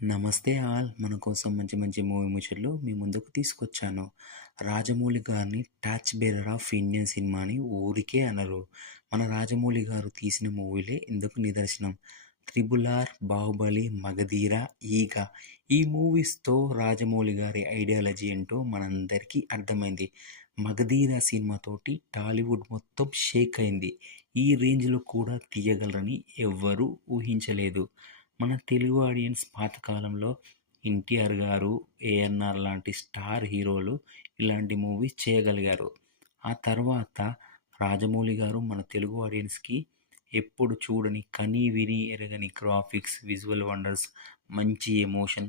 నమస్తే ఆల్. మన కోసం మంచి మంచి మూవీ ముచ్చట్లు మీ ముందుకు తీసుకొచ్చాను. రాజమౌళి గారిని torch bearer of Indian cinema అని ఊరికే అనరు. మన రాజమౌళి గారు తీసిన మూవీలే ఇందుకు నిదర్శనం. 'త్రిబుల్ ఆర్', 'బాహుబలి', 'మగధీర', 'ఈగ' ఈ మూవీస్‌తో రాజమౌళి గారి ఐడియాలజీ ఏంటో మనందరికీ అర్థమైంది. 'మగధీర' సినిమాతోటి టాలీవుడ్ మొత్తం షేక్ అయింది. ఈ రేంజ్‌లో కూడా తీయగలరని ఎవ్వరూ ఊహించలేదు. మన తెలుగు ఆడియన్స్ పాతకాలంలో 'ఎన్టీఆర్' గారు, 'ఏఎన్నార్' లాంటి స్టార్ హీరోలు ఇలాంటి మూవీస్ చేయగలిగారు. ఆ తర్వాత రాజమౌళి గారు మన తెలుగు ఆడియన్స్‌కి ఎప్పుడు చూడని, కని విని ఎరగని గ్రాఫిక్స్, విజువల్ వండర్స్, మంచి ఎమోషన్,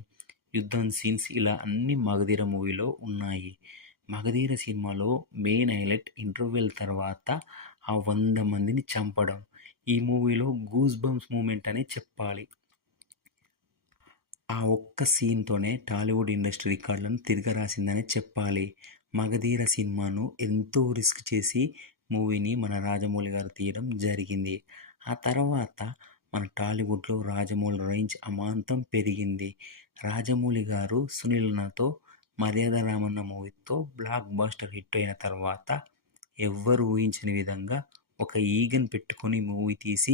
యుద్ధం సీన్స్ ఇలా అన్నీ 'మగధీర' మూవీలో ఉన్నాయి. 'మగధీర' సినిమాలో మెయిన్ హైలైట్ ఇంటర్వెల్ తర్వాత ఆ 100 మందిని చంపడం. ఈ మూవీలో గూస్ బంప్స్ మూమెంట్ అనే చెప్పాలి. ఆ ఒక్క సీన్‌తోనే టాలీవుడ్ ఇండస్ట్రీ రికార్డులను తిరగరాసిందనే చెప్పాలి. 'మగధీర' సినిమాను ఎంతో రిస్క్ చేసి మూవీని మన రాజమౌళి గారు తీయడం జరిగింది. ఆ తర్వాత మన టాలీవుడ్‌లో రాజమౌళి రేంజ్ అమాంతం పెరిగింది. రాజమౌళి గారు సునీల్‌తో 'మర్యాద రామన్న' మూవీతో బ్లాక్ బస్టర్ హిట్ అయిన తర్వాత ఎవ్వరు ఊహించని విధంగా ఒక ఈగను పెట్టుకొని మూవీ తీసి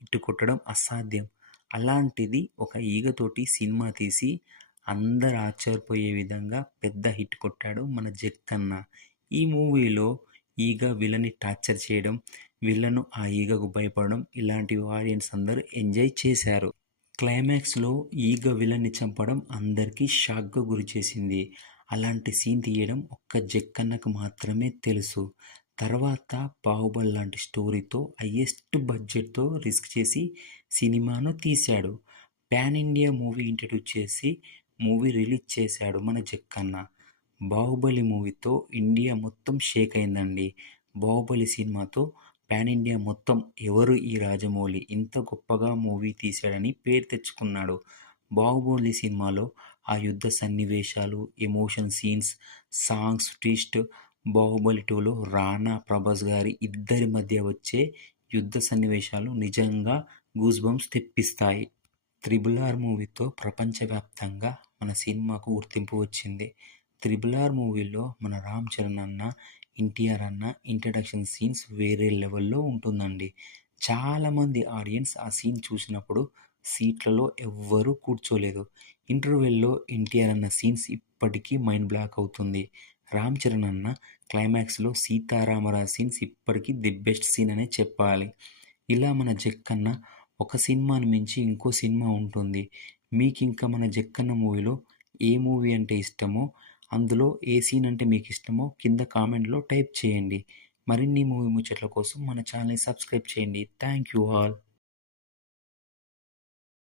హిట్ కొట్టడం అసాధ్యం. అలాంటిది ఒక ఈగతోటి సినిమా తీసి అందరు ఆశ్చర్యపోయే విధంగా పెద్ద హిట్ కొట్టాడు మన 'జక్కన్న'. ఈ మూవీలో ఈగ విలన్ని టార్చర్ చేయడం, విలను ఆ ఈగకు భయపడడం ఇలాంటివి ఆడియన్స్ అందరూ ఎంజాయ్ చేశారు. క్లైమాక్స్‌లో ఈగ విలన్ని చంపడం అందరికీ షాక్‌గా గురిచేసింది. అలాంటి సీన్ తీయడం ఒక్క 'జక్కన్న'కు మాత్రమే తెలుసు. తర్వాత 'బాహుబలి' లాంటి స్టోరీతో హయ్యెస్ట్ బడ్జెట్‌తో రిస్క్ చేసి సినిమాను తీశాడు. పాన్ ఇండియా మూవీ ఇంట్రడ్యూస్ చేసి మూవీ రిలీజ్ చేశాడు మన 'జక్కన్న'. 'బాహుబలి' మూవీతో ఇండియా మొత్తం షేక్ అయిందండి. 'బాహుబలి' సినిమాతో పాన్ ఇండియా మొత్తం ఎవరు ఈ రాజమౌళి ఇంత గొప్పగా మూవీ తీశాడని పేరు తెచ్చుకున్నాడు. 'బాహుబలి' సినిమాలో ఆ యుద్ధ సన్నివేశాలు, emotion scenes, songs, twist 'Baahubali 2లో రానా, ప్రభాస్ గారి ఇద్దరి మధ్య వచ్చే యుద్ధ సన్నివేశాలు నిజంగా గూస్ బంప్స్ తెప్పిస్తాయి. 'త్రిబుల్ ఆర్' మూవీతో ప్రపంచవ్యాప్తంగా మన సినిమాకు గుర్తింపు వచ్చింది. 'త్రిబుల్ ఆర్' మూవీలో మన రామ్ చరణ్ అన్న, ఎన్టీఆర్ అన్న ఇంట్రడక్షన్ సీన్స్ వేరే లెవెల్‌లో ఉంటుందండి. చాలామంది ఆడియన్స్ ఆ సీన్ చూసినప్పుడు సీట్లలో ఎవ్వరూ కూర్చోలేదు. ఇంటర్వెల్‌లో ఎన్టీఆర్ అన్న సీన్స్ ఇప్పటికీ మైండ్ బ్లాక్ అవుతుంది. రామ్ చరణ్ అన్న క్లైమాక్స్‌లో సీతారామరాజు సీన్స్ ఇప్పటికీ ది బెస్ట్ సీన్ అనే చెప్పాలి. ఇలా మన 'జక్కన్న' ఒక సినిమాని మించి ఇంకో సినిమా ఉంటుంది. మీకింకా మన 'జక్కన్న' మూవీలో ఏ మూవీ అంటే ఇష్టమో, అందులో ఏ సీన్ అంటే మీకిష్టమో కింద కామెంట్‌లో టైప్ చేయండి. మరిన్ని మూవీ ముచ్చట్ల కోసం మన ఛానల్‌ని సబ్స్క్రైబ్ చేయండి. Thank you all.